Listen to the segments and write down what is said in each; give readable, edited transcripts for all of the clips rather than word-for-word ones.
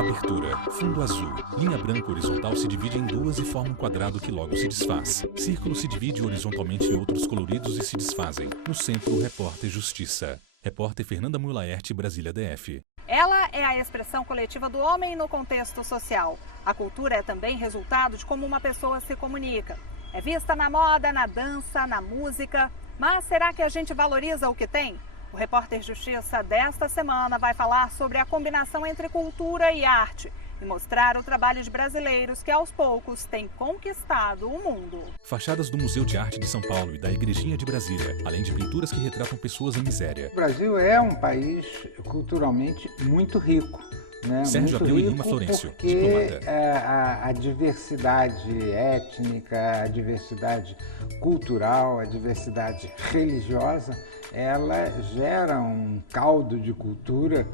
Abertura. Fundo azul. Linha branca horizontal se divide em duas e forma um quadrado que logo se desfaz. Círculo se divide horizontalmente em outros coloridos e se desfazem. No centro, o repórter Justiça. Repórter Fernanda Mulaerte, Brasília DF. Ela é a expressão coletiva do homem no contexto social. A cultura é também resultado de como uma pessoa se comunica. É vista na moda, na dança, na música. Mas será que a gente valoriza o que tem? O repórter Justiça desta semana vai falar sobre a combinação entre cultura e arte e mostrar o trabalho de brasileiros que aos poucos têm conquistado o mundo. Fachadas do Museu de Arte de São Paulo e da Igrejinha de Brasília, além de pinturas que retratam pessoas em miséria. O Brasil é um país culturalmente muito rico. Né? Sérgio muito Abreu e rico Lima Florencio, porque diplomata. A diversidade étnica, a diversidade cultural, a diversidade religiosa, ela gera um caldo de cultura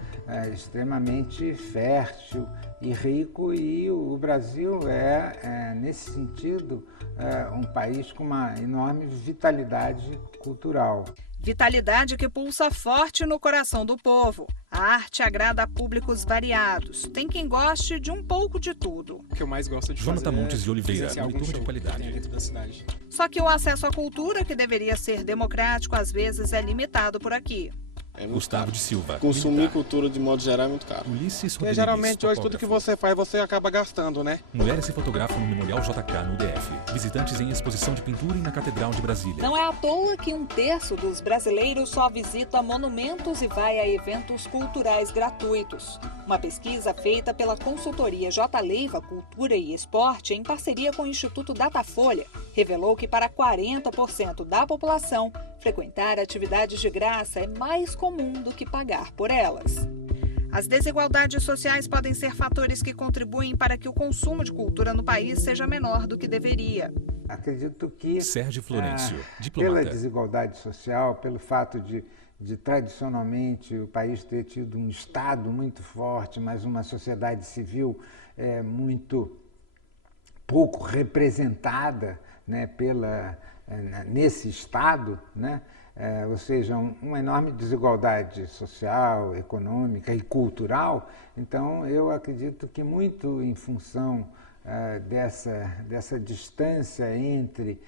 extremamente fértil e rico, e o Brasil nesse sentido, um país com uma enorme vitalidade cultural. Vitalidade que pulsa forte no coração do povo. A arte agrada a públicos variados. Tem quem goste de um pouco de tudo. O que eu mais gosto de Jonathan fazer Montes de Oliveira, monitor de qualidade. dentro da cidade. Só que o acesso à cultura, que deveria ser democrático, às vezes é limitado por aqui. É muito Gustavo caro. de Silva. Consumir militar. cultura de modo geral é muito caro. Ulisses Porque Rodrigues, geralmente hoje tudo que topógrafo. você faz, você acaba gastando, né? Mulheres se fotografam no Memorial JK no DF. Visitantes em exposição de pintura e na Catedral de Brasília. Não é à toa que 1/3 dos brasileiros só visita monumentos e vai a eventos culturais gratuitos. Uma pesquisa feita pela consultoria J. Leiva Cultura e Esporte, em parceria com o Instituto Datafolha, revelou que para 40% da população, frequentar atividades de graça é mais comum do que pagar por elas. As desigualdades sociais podem ser fatores que contribuem para que o consumo de cultura no país seja menor do que deveria. Acredito que Sérgio Florencio, pela diplomata. desigualdade social, pelo fato de tradicionalmente o país ter tido um Estado muito forte, mas uma sociedade civil muito pouco representada, né, nesse Estado, né? Ou seja, uma enorme desigualdade social, econômica e cultural. Então, eu acredito que muito em função dessa distância entre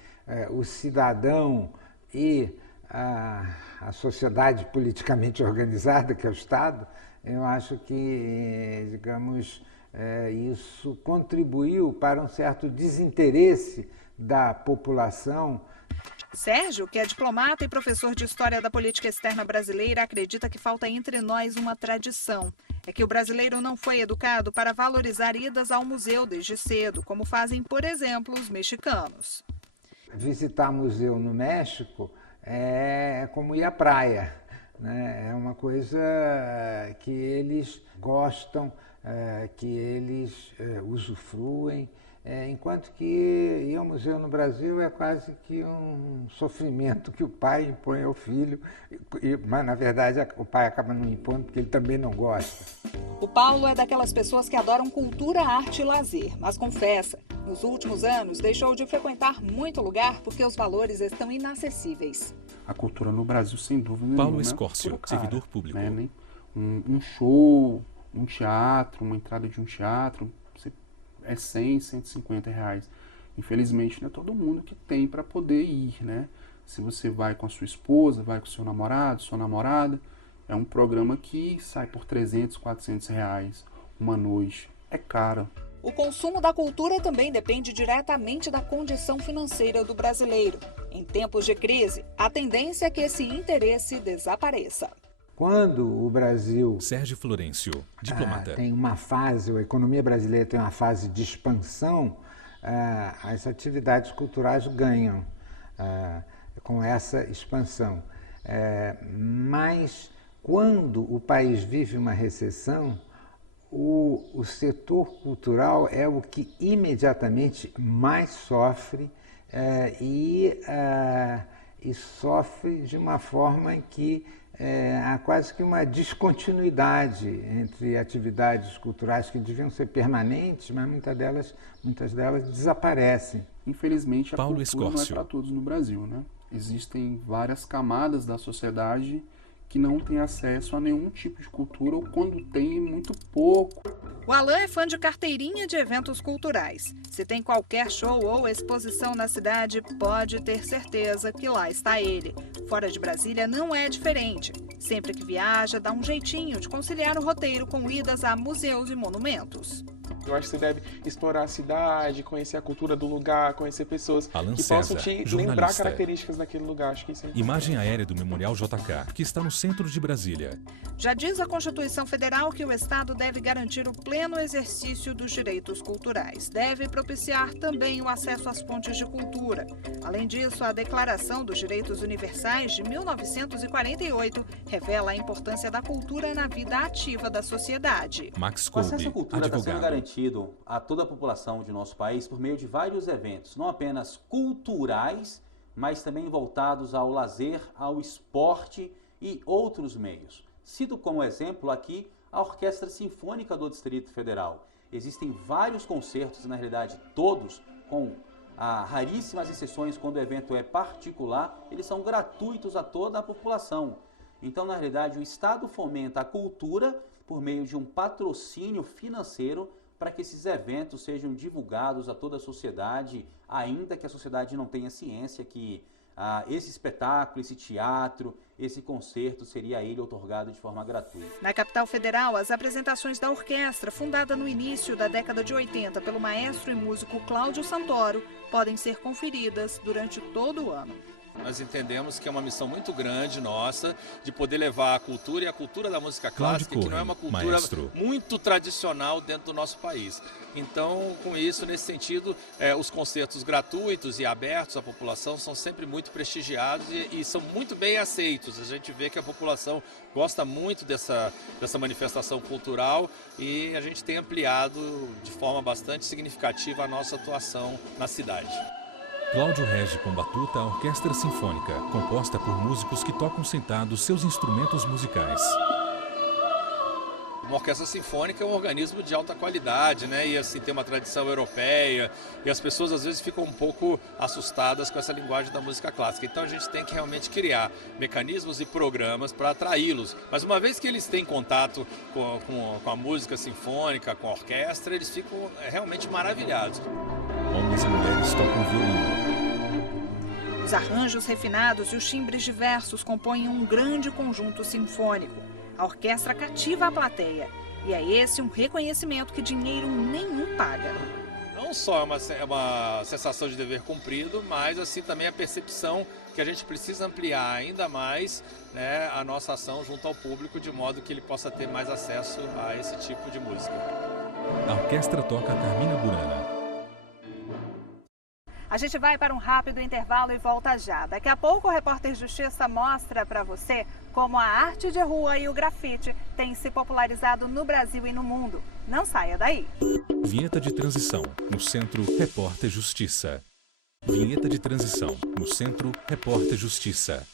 o cidadão e a sociedade politicamente organizada, que é o Estado, eu acho que, digamos, isso contribuiu para um certo desinteresse da população. Sérgio, que é diplomata e professor de História da Política Externa Brasileira, acredita que falta entre nós uma tradição. É que o brasileiro não foi educado para valorizar idas ao museu desde cedo, como fazem, por exemplo, os mexicanos. Visitar museu no México é como ir à praia, né? É uma coisa que eles gostam, que eles usufruem. Enquanto que ir ao museu no Brasil é quase que um sofrimento que o pai impõe ao filho, mas na verdade o pai acaba não impondo porque ele também não gosta. O Paulo é daquelas pessoas que adoram cultura, arte e lazer, mas confessa, nos últimos anos deixou de frequentar muito lugar porque os valores estão inacessíveis. A cultura no Brasil, sem dúvida Paulo nenhuma, Escórcio, é muito cara, servidor público. Né? Um show, um teatro, uma entrada de um teatro, é 100, 150 reais. Infelizmente, não é todo mundo que tem para poder ir, né? Se você vai com a sua esposa, vai com o seu namorado, sua namorada, é um programa que sai por 300, 400 reais uma noite. É caro. O consumo da cultura também depende diretamente da condição financeira do brasileiro. Em tempos de crise, a tendência é que esse interesse desapareça. Quando o Brasil Sérgio Florencio, diplomata. tem uma fase, a economia brasileira tem uma fase de expansão, as atividades culturais ganham com essa expansão. Mas quando o país vive uma recessão, o setor cultural é o que imediatamente mais sofre e sofre de uma forma em que há quase que uma descontinuidade entre atividades culturais que deviam ser permanentes, mas muitas delas desaparecem. Infelizmente, a Paulo cultura Escórcio. não é para todos no Brasil, né? Existem várias camadas da sociedade que não tem acesso a nenhum tipo de cultura, ou quando tem, é muito pouco. O Alan é fã de carteirinha de eventos culturais. Se tem qualquer show ou exposição na cidade, pode ter certeza que lá está ele. Fora de Brasília não é diferente. Sempre que viaja, dá um jeitinho de conciliar o roteiro com idas a museus e monumentos. Eu acho que você deve explorar a cidade, conhecer a cultura do lugar, conhecer pessoas Alan que César, possam te lembrar jornalista. características daquele lugar. Acho que isso é Imagem aérea do Memorial JK, que está no centro de Brasília. Já diz a Constituição Federal que o Estado deve garantir o pleno exercício dos direitos culturais. Deve propiciar também o acesso às fontes de cultura. Além disso, a Declaração dos Direitos Universais de 1948 revela a importância da cultura na vida ativa da sociedade. Max O acesso à Kolbe, cultura está sendo advogado. garantido a toda a população de nosso país por meio de vários eventos, não apenas culturais, mas também voltados ao lazer, ao esporte e outros meios. Cito como exemplo aqui a Orquestra Sinfônica do Distrito Federal. Existem vários concertos, na realidade todos, com raríssimas exceções quando o evento é particular, eles são gratuitos a toda a população. Então, na realidade, o Estado fomenta a cultura por meio de um patrocínio financeiro para que esses eventos sejam divulgados a toda a sociedade, ainda que a sociedade não tenha ciência que esse espetáculo, esse teatro, esse concerto seria a ele otorgado de forma gratuita. Na capital federal, as apresentações da orquestra, fundada no início da década de 80 pelo maestro e músico Cláudio Santoro, podem ser conferidas durante todo o ano. Nós entendemos que é uma missão muito grande nossa de poder levar a cultura e a cultura da música clássica, que não é uma cultura maestro. muito tradicional dentro do nosso país. Então, com isso, nesse sentido, os concertos gratuitos e abertos à população são sempre muito prestigiados e são muito bem aceitos. A gente vê que a população gosta muito dessa manifestação cultural e a gente tem ampliado de forma bastante significativa a nossa atuação na cidade. Cláudio rege com batuta a Orquestra Sinfônica, composta por músicos que tocam sentados seus instrumentos musicais. Uma orquestra sinfônica é um organismo de alta qualidade, né? E assim tem uma tradição europeia e as pessoas às vezes ficam um pouco assustadas com essa linguagem da música clássica. Então a gente tem que realmente criar mecanismos e programas para atraí-los. Mas uma vez que eles têm contato com a música sinfônica, com a orquestra, eles ficam realmente maravilhados. Homens e mulheres tocam violino. Os arranjos refinados e os timbres diversos compõem um grande conjunto sinfônico. A orquestra cativa a plateia. E é esse um reconhecimento que dinheiro nenhum paga. Não só é uma sensação de dever cumprido, mas assim também a percepção que a gente precisa ampliar ainda mais, né, a nossa ação junto ao público, de modo que ele possa ter mais acesso a esse tipo de música. A orquestra toca Carmina Burana. A gente vai para um rápido intervalo e volta já. Daqui a pouco o Repórter Justiça mostra para você como a arte de rua e o grafite têm se popularizado no Brasil e no mundo. Não saia daí. Vinheta de transição. No Centro, Repórter Justiça. Vinheta de transição. No Centro, Repórter Justiça.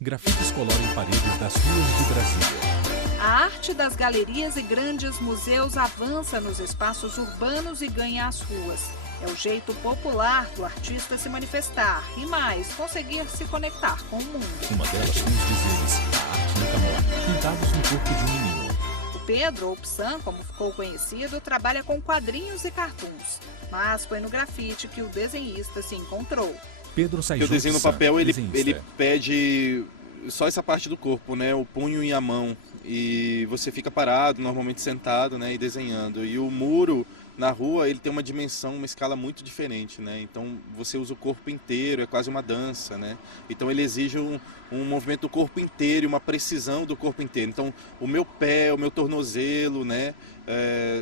Grafites coloram paredes das ruas de Brasília. A arte das galerias e grandes museus avança nos espaços urbanos e ganha as ruas. É o jeito popular do artista se manifestar e mais, conseguir se conectar com o mundo. Uma delas com os dizeres "A arte nunca morre", pintados no corpo de um menino. O Pedro, ou Psan, como ficou conhecido, trabalha com quadrinhos e cartoons. Mas foi no grafite que o desenhista se encontrou. Pedro Porque Saiju o desenho no Psan, papel, ele desenhista. pede só essa parte do corpo, né? O punho e a mão. E você fica parado, normalmente sentado, né? E desenhando. E o muro na rua, ele tem uma dimensão, uma escala muito diferente, né? Então você usa o corpo inteiro, é quase uma dança, né? Então ele exige um movimento do corpo inteiro e uma precisão do corpo inteiro. Então o meu pé, o meu tornozelo, né?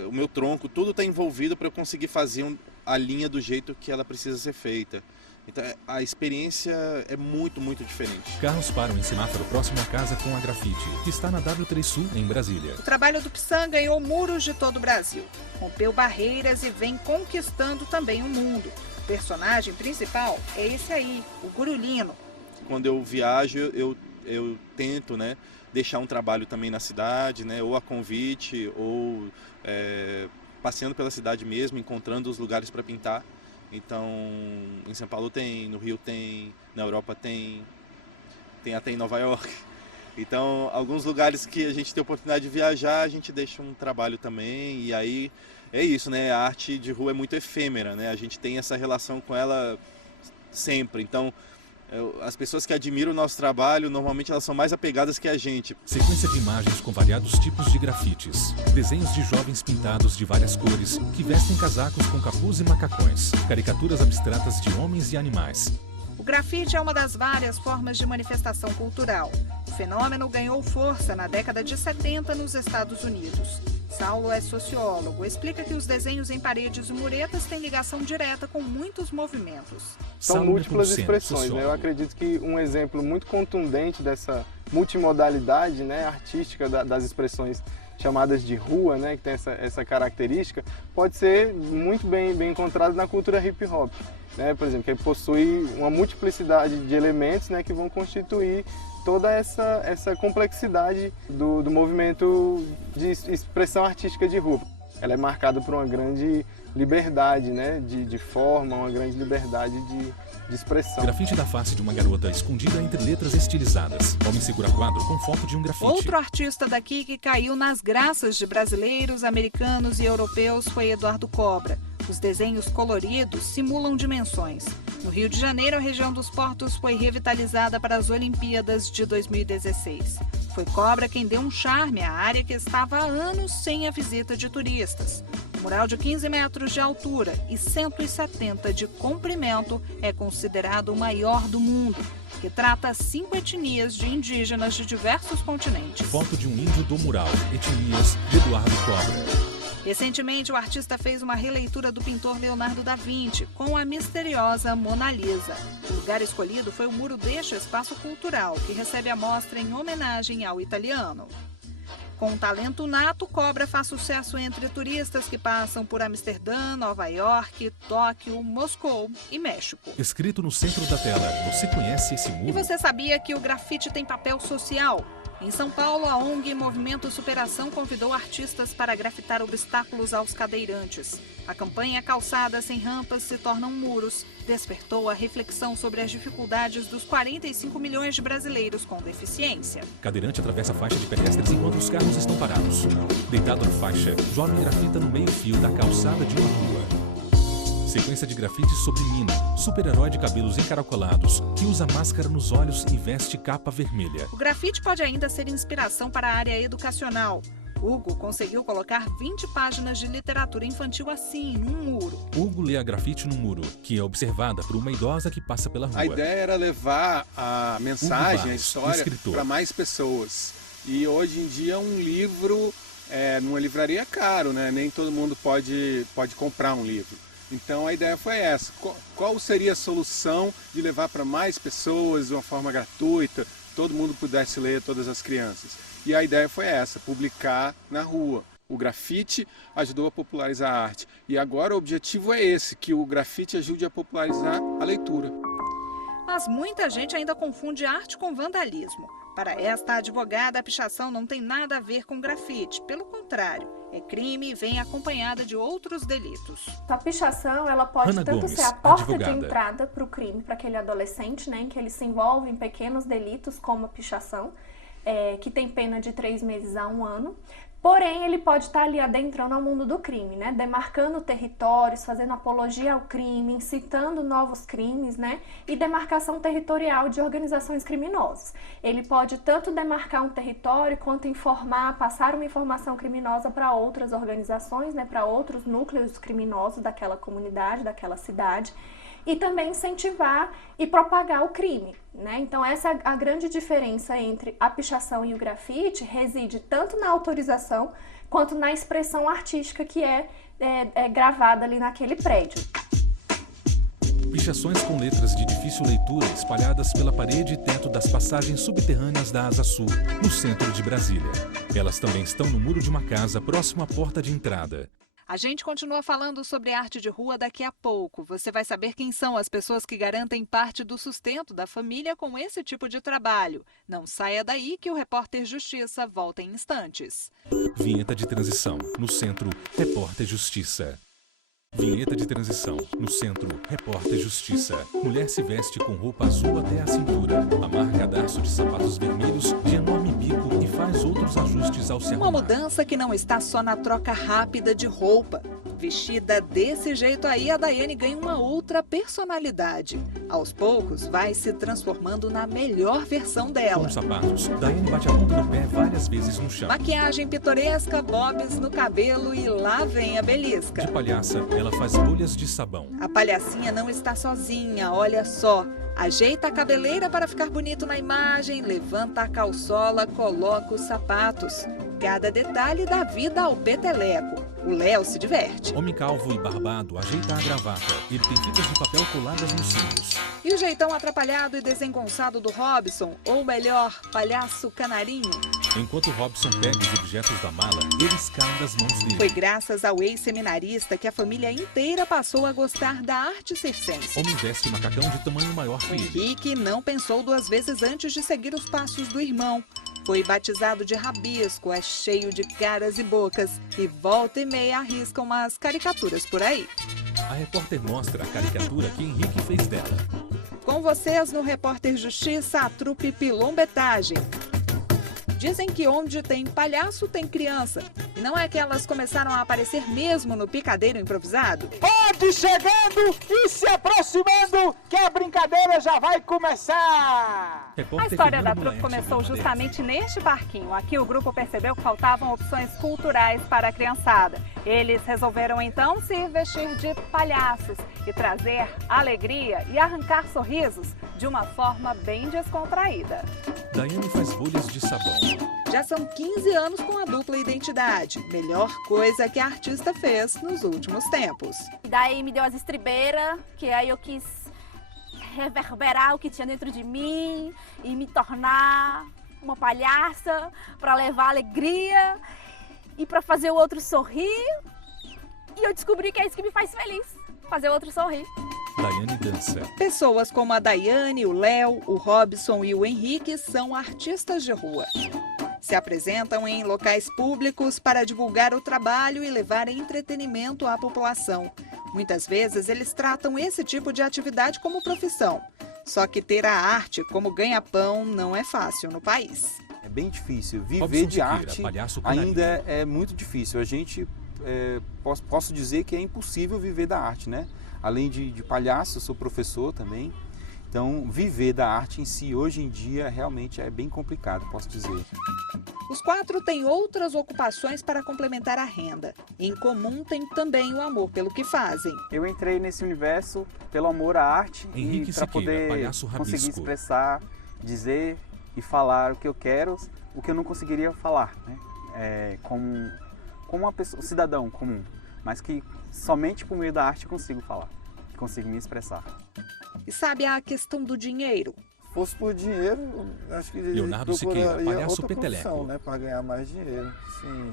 O meu tronco, tudo está envolvido para eu conseguir fazer a linha do jeito que ela precisa ser feita. Então a experiência é muito, muito diferente. Carros param em semáforo próximo à casa com a grafite, que está na W3 Sul, em Brasília. O trabalho do Psan ganhou muros de todo o Brasil. Rompeu barreiras e vem conquistando também o mundo. O personagem principal é esse aí, o Gurulino. Quando eu viajo, eu tento, né, deixar um trabalho também na cidade, né, ou a convite, ou passeando pela cidade mesmo, encontrando os lugares para pintar. Então, em São Paulo tem, no Rio tem, na Europa tem até em Nova York. Então, alguns lugares que a gente tem oportunidade de viajar, a gente deixa um trabalho também, e aí é isso, né? A arte de rua é muito efêmera, né? A gente tem essa relação com ela sempre. Então, as pessoas que admiram o nosso trabalho, normalmente elas são mais apegadas que a gente. Sequência de imagens com variados tipos de grafites. Desenhos de jovens pintados de várias cores, que vestem casacos com capuz e macacões. Caricaturas abstratas de homens e animais. O grafite é uma das várias formas de manifestação cultural. O fenômeno ganhou força na década de 70 nos Estados Unidos. Saulo é sociólogo, explica que os desenhos em paredes e muretas têm ligação direta com muitos movimentos. São múltiplas expressões, né? Eu acredito que um exemplo muito contundente dessa multimodalidade, né, artística das expressões chamadas de rua, né, que tem essa característica, pode ser muito bem encontrado na cultura hip hop. Né, por exemplo, que possui uma multiplicidade de elementos, né, que vão constituir toda essa complexidade do movimento de expressão artística de rua. Ela é marcada por uma grande liberdade, né, de forma, uma grande liberdade de expressão. Grafite da face de uma garota escondida entre letras estilizadas. Homem segura quadro com foto de um grafite. Outro artista daqui que caiu nas graças de brasileiros, americanos e europeus foi Eduardo Cobra. Os desenhos coloridos simulam dimensões. No Rio de Janeiro, a região dos Portos foi revitalizada para as Olimpíadas de 2016. Foi Cobra quem deu um charme à área que estava há anos sem a visita de turistas. O mural de 15 metros de altura e 170 de comprimento é considerado o maior do mundo. Retrata 5 etnias de indígenas de diversos continentes. Foto de um índio do mural, Etnias, de Eduardo Cobra. Recentemente, o artista fez uma releitura do pintor Leonardo da Vinci com a misteriosa Mona Lisa. O lugar escolhido foi o muro deste espaço cultural, que recebe a mostra em homenagem ao italiano. Com um talento nato, Cobra faz sucesso entre turistas que passam por Amsterdã, Nova York, Tóquio, Moscou e México. Escrito no centro da tela, você conhece esse muro? E você sabia que o grafite tem papel social? Em São Paulo, a ONG Movimento Superação convidou artistas para grafitar obstáculos aos cadeirantes. A campanha Calçadas Sem Rampas se Tornam Muros despertou a reflexão sobre as dificuldades dos 45 milhões de brasileiros com deficiência. Cadeirante atravessa a faixa de pedestres enquanto os carros estão parados. Deitado na faixa, jovem grafita no meio-fio da calçada de uma rua. Sequência de grafites sobre Mina, super-herói de cabelos encaracolados, que usa máscara nos olhos e veste capa vermelha. O grafite pode ainda ser inspiração para a área educacional. Hugo conseguiu colocar 20 páginas de literatura infantil assim, num muro. Hugo lê a grafite no muro, que é observada por uma idosa que passa pela rua. A ideia era levar a mensagem, a história, para mais pessoas. E hoje em dia um livro, numa livraria é caro, né? Nem todo mundo pode comprar um livro. Então a ideia foi essa, qual seria a solução de levar para mais pessoas de uma forma gratuita, todo mundo pudesse ler, todas as crianças. E a ideia foi essa, publicar na rua. O grafite ajudou a popularizar a arte. E agora o objetivo é esse, que o grafite ajude a popularizar a leitura. Mas muita gente ainda confunde arte com vandalismo. Para esta advogada, a pichação não tem nada a ver com grafite, pelo contrário. É crime e vem acompanhada de outros delitos. A pichação, ela pode Ana tanto Gomes, ser a porta advogada. de entrada para o crime, para aquele adolescente, né, em que ele se envolve em pequenos delitos, como a pichação, que tem pena de 3 meses a 1 ano. Porém, ele pode estar ali adentrando ao mundo do crime, né? Demarcando territórios, fazendo apologia ao crime, incitando novos crimes, né? E demarcação territorial de organizações criminosas. Ele pode tanto demarcar um território quanto informar, passar uma informação criminosa para outras organizações, né? Para outros núcleos criminosos daquela comunidade, daquela cidade. E também incentivar e propagar o crime, né? Então essa é a grande diferença entre a pichação e o grafite, reside tanto na autorização quanto na expressão artística que é gravada ali naquele prédio. Pichações com letras de difícil leitura espalhadas pela parede e teto das passagens subterrâneas da Asa Sul, no centro de Brasília. Elas também estão no muro de uma casa próximo à porta de entrada. A gente continua falando sobre arte de rua daqui a pouco. Você vai saber quem são as pessoas que garantem parte do sustento da família com esse tipo de trabalho. Não saia daí que o Repórter Justiça volta em instantes. Vinheta de transição. No centro, Repórter Justiça. Vinheta de transição. No centro, repórter Justiça. Mulher se veste com roupa azul até a cintura. Amarra cadarço de sapatos vermelhos de enorme bico e faz outros ajustes ao se arrumar. Uma mudança que não está só na troca rápida de roupa. Vestida desse jeito aí, a Daiane ganha uma outra personalidade. Aos poucos, vai se transformando na melhor versão dela. Com os sapatos, Daiane bate a ponta do pé várias vezes no chão. Maquiagem pitoresca, bobs no cabelo e lá vem a belisca. De palhaça, ela faz bolhas de sabão. A palhacinha não está sozinha, olha só. Ajeita a cabeleira para ficar bonito na imagem, levanta a calçola, coloca os sapatos. Cada detalhe dá vida ao peteleco. O Léo se diverte. Homem calvo e barbado ajeita a gravata. Ele tem fitas de papel coladas nos cílios. E o jeitão atrapalhado e desengonçado do Robson, ou melhor, palhaço canarinho. Enquanto Robson pega os objetos da mala, eles caem das mãos dele. Foi graças ao ex-seminarista que a família inteira passou a gostar da arte circense. Homem veste macacão de tamanho maior que ele. Henrique não pensou duas vezes antes de seguir os passos do irmão. Foi batizado de Rabisco, é cheio de caras e bocas e volta e meia arrisca umas caricaturas por aí. A repórter mostra a caricatura que Henrique fez dela. Com vocês no Repórter Justiça, a trupe Pilombetagem. Dizem que onde tem palhaço tem criança. E não é que elas começaram a aparecer mesmo no picadeiro improvisado? Pode chegando e se aproximando que a brincadeira já vai começar! A história da trupe começou justamente neste parquinho. Aqui o grupo percebeu que faltavam opções culturais para a criançada. Eles resolveram então se vestir de palhaços e trazer alegria e arrancar sorrisos de uma forma bem descontraída. Daiane faz bolhas de sabão. Já são 15 anos com a dupla identidade. Melhor coisa que a artista fez nos últimos tempos. Daí me deu as estribeiras, que aí eu quis reverberar o que tinha dentro de mim e me tornar uma palhaça para levar alegria e para fazer o outro sorrir. E eu descobri que é isso que me faz feliz, fazer o outro sorrir. Daiane dança. Pessoas como a Daiane, o Léo, o Robson e o Henrique são artistas de rua. Se apresentam em locais públicos para divulgar o trabalho e levar entretenimento à população. Muitas vezes eles tratam esse tipo de atividade como profissão. Só que ter a arte como ganha-pão não é fácil no país. É bem difícil. Viver de arte ainda é muito difícil. A gente, posso dizer que é impossível viver da arte, né? Além de palhaço, eu sou professor também. Então, viver da arte em si, hoje em dia, realmente é bem complicado, posso dizer. Os quatro têm outras ocupações para complementar a renda. Em comum, tem também o amor pelo que fazem. Eu entrei nesse universo pelo amor à arte Henrique e para poder conseguir expressar, dizer e falar o que eu quero, o que eu não conseguiria falar, né? Como uma pessoa, um cidadão comum, mas que somente por meio da arte consigo falar, consigo me expressar. E sabe a questão do dinheiro? Se fosse por dinheiro, acho que Leonardo Siqueira, palhaço peteleco. Né, para ganhar mais dinheiro. Sim.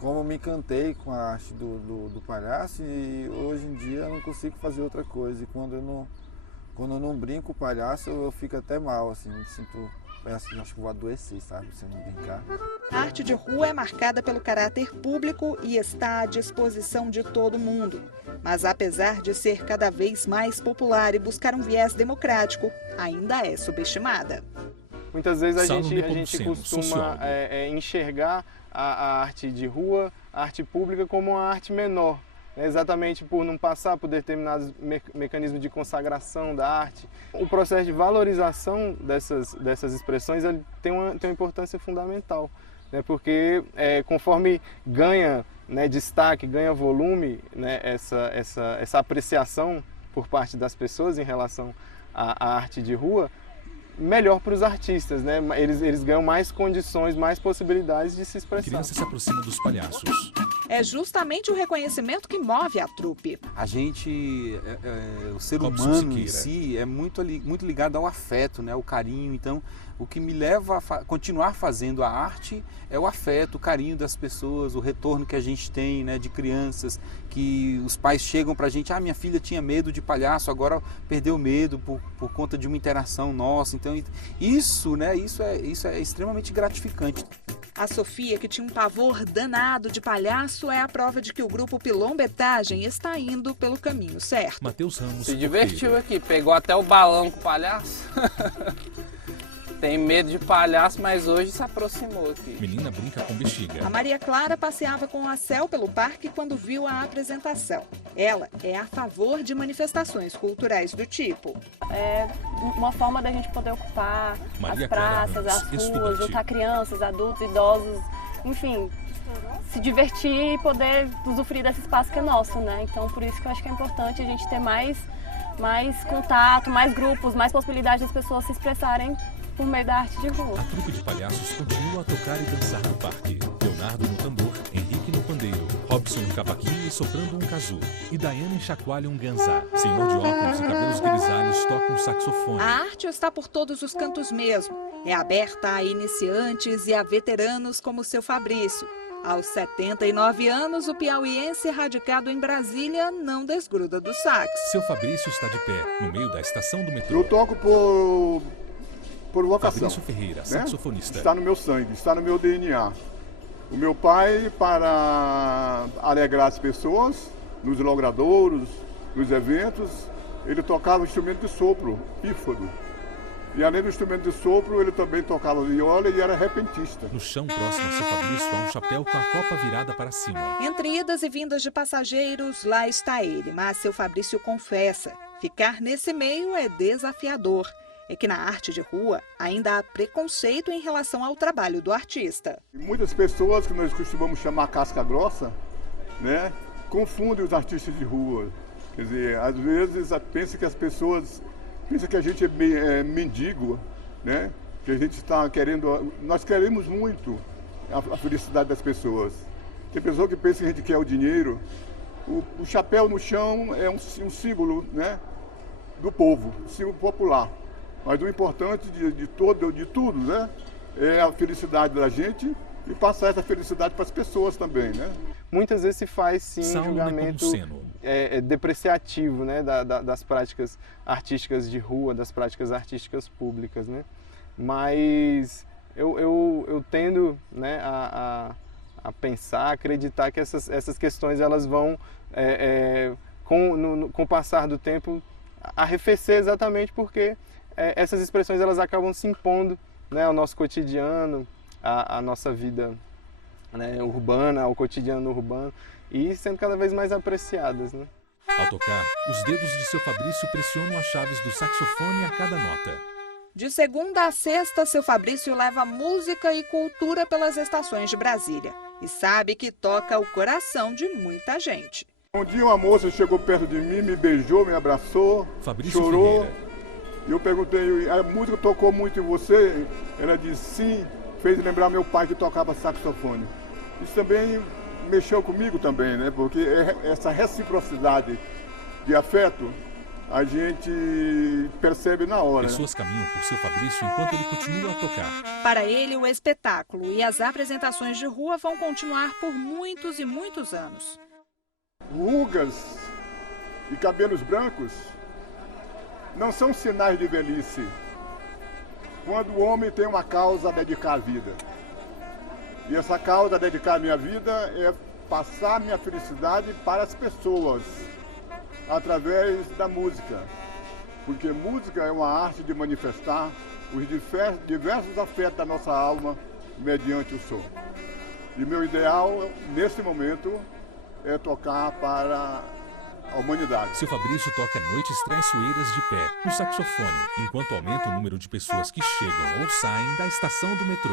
Como eu me encantei com a arte do palhaço e hoje em dia eu não consigo fazer outra coisa. E quando eu não brinco o palhaço, eu fico até mal, assim, me sinto... Acho que vou adoecer, sabe, se eu não brincar. A arte de rua é marcada pelo caráter público e está à disposição de todo mundo. Mas apesar de ser cada vez mais popular e buscar um viés democrático, ainda é subestimada. Muitas vezes a gente costuma enxergar a arte de rua, a arte pública como uma arte menor. Exatamente por não passar por determinados mecanismos de consagração da arte. O processo de valorização dessas expressões tem uma importância fundamental, né? Porque conforme ganha, né, destaque, ganha volume, né, essa apreciação por parte das pessoas em relação à arte de rua, melhor para os artistas, né? Eles ganham mais condições, mais possibilidades de se expressar. A criança se aproxima dos palhaços. É justamente o reconhecimento que move a trupe. A gente, o ser humano em si é muito ligado ao afeto, né, ao carinho. Então, O que me leva a continuar fazendo a arte é o afeto, o carinho das pessoas, o retorno que a gente tem, né, de crianças, que os pais chegam pra gente, minha filha tinha medo de palhaço, agora perdeu medo por conta de uma interação nossa. Então isso, né, isso é extremamente gratificante. A Sofia, que tinha um pavor danado de palhaço, é a prova de que o grupo Pilombetagem está indo pelo caminho certo. Matheus Ramos se divertiu aqui, pegou até o balão com o palhaço. Tem medo de palhaço, mas hoje se aproximou aqui. Menina brinca com bexiga. A Maria Clara passeava com a Cel pelo parque quando viu a apresentação. Ela é a favor de manifestações culturais do tipo. É uma forma da gente poder ocupar Maria as praças, as ruas, juntar crianças, adultos, idosos, enfim, se divertir e poder usufruir desse espaço que é nosso, né? Então, por isso que eu acho que é importante a gente ter mais contato, mais grupos, mais possibilidades das pessoas se expressarem por meio da arte de rua. A trupe de palhaços continua a tocar e dançar no parque. Leonardo no tambor, Henrique no pandeiro, Robson no cavaquinho e soprando um kazoo. E Daiane chacoalha um ganzá. Senhor de óculos e cabelos grisalhos toca um saxofone. A arte está por todos os cantos mesmo. É aberta a iniciantes e a veteranos como o seu Fabrício. Aos 79 anos, o piauiense radicado em Brasília não desgruda do sax. Seu Fabrício está de pé, no meio da estação do metrô. Eu toco por vocação. Fabrício Ferreira, saxofonista. Está no meu sangue, está no meu DNA. O meu pai, para alegrar as pessoas, nos logradouros, nos eventos, ele tocava o instrumento de sopro, pífaro. E além do instrumento de sopro, ele também tocava viola e era repentista. No chão próximo a seu Fabrício há um chapéu com a copa virada para cima. Entre idas e vindas de passageiros, lá está ele, mas seu Fabrício confessa, ficar nesse meio é desafiador. É que na arte de rua ainda há preconceito em relação ao trabalho do artista. Muitas pessoas que nós costumamos chamar casca grossa, né, confundem os artistas de rua. Quer dizer, às vezes pensa que as pessoas pensam que a gente é mendigo, né, que a gente está querendo, nós queremos muito a felicidade das pessoas. Tem pessoa que pensa que a gente quer o dinheiro. O chapéu no chão é um símbolo, né, do povo, símbolo popular. Mas o importante de tudo, né, é a felicidade da gente e passar essa felicidade para as pessoas também, né? Muitas vezes se faz sim um julgamento depreciativo, né, das práticas artísticas de rua, das práticas artísticas públicas, né? Mas eu tendo, né, a pensar, acreditar que essas questões elas vão, com o passar do tempo, arrefecer exatamente porque essas expressões elas acabam se impondo, né, ao nosso cotidiano, à nossa vida, né, urbana, ao cotidiano urbano, e sendo cada vez mais apreciadas, né? Ao tocar, os dedos de seu Fabrício pressionam as chaves do saxofone a cada nota. De segunda a sexta, seu Fabrício leva música e cultura pelas estações de Brasília e sabe que toca o coração de muita gente. Um dia uma moça chegou perto de mim, me beijou, me abraçou, Fabrício chorou. Ferreira. E eu perguntei, a música tocou muito em você? Ela disse sim, fez lembrar meu pai que tocava saxofone. Isso também mexeu comigo também, né? Porque essa reciprocidade de afeto a gente percebe na hora. Pessoas caminham por seu Fabrício enquanto ele continua a tocar. Para ele, o espetáculo e as apresentações de rua vão continuar por muitos e muitos anos. Rugas e cabelos brancos não são sinais de velhice, quando o homem tem uma causa a dedicar à vida. E essa causa a dedicar à minha vida é passar minha felicidade para as pessoas, através da música. Porque música é uma arte de manifestar os diversos afetos da nossa alma mediante o som. E meu ideal, nesse momento, é tocar para a humanidade. Seu Fabrício toca noites traiçoeiras de pé, no saxofone, enquanto aumenta o número de pessoas que chegam ou saem da estação do metrô.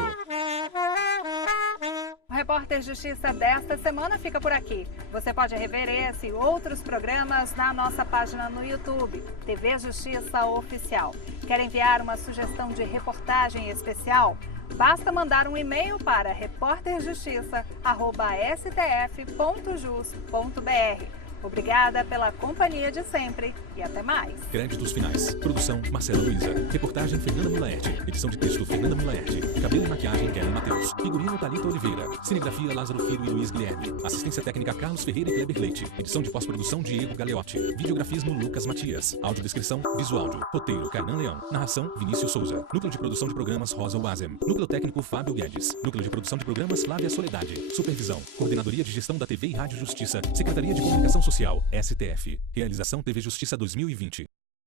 O Repórter Justiça desta semana fica por aqui. Você pode rever esse e outros programas na nossa página no YouTube, TV Justiça Oficial. Quer enviar uma sugestão de reportagem especial? Basta mandar um e-mail para repórterjustiça@stf.jus.br. Obrigada pela companhia de sempre e até mais. Créditos finais. Produção Marcela Luiza. Reportagem Fernanda Mulaerte. Edição de texto Fernanda Mulaerte. Cabelo e maquiagem Kellen Matheus. Figurino Thalita Oliveira. Cinegrafia Lázaro Filho e Luiz Guilherme. Assistência técnica Carlos Ferreira e Kleber Leite. Edição de pós-produção Diego Galeotti. Videografismo Lucas Matias. Audiodescrição Visuáudio. Roteiro Carnan Leão. Narração Vinícius Souza. Núcleo de produção de programas Rosa Wazem. Núcleo técnico Fábio Guedes. Núcleo de produção de programas Flávia Soledade. Supervisão Coordenadoria de Gestão da TV e Rádio Justiça. Secretaria de Comunicação Social, STF. Realização TV Justiça 2020.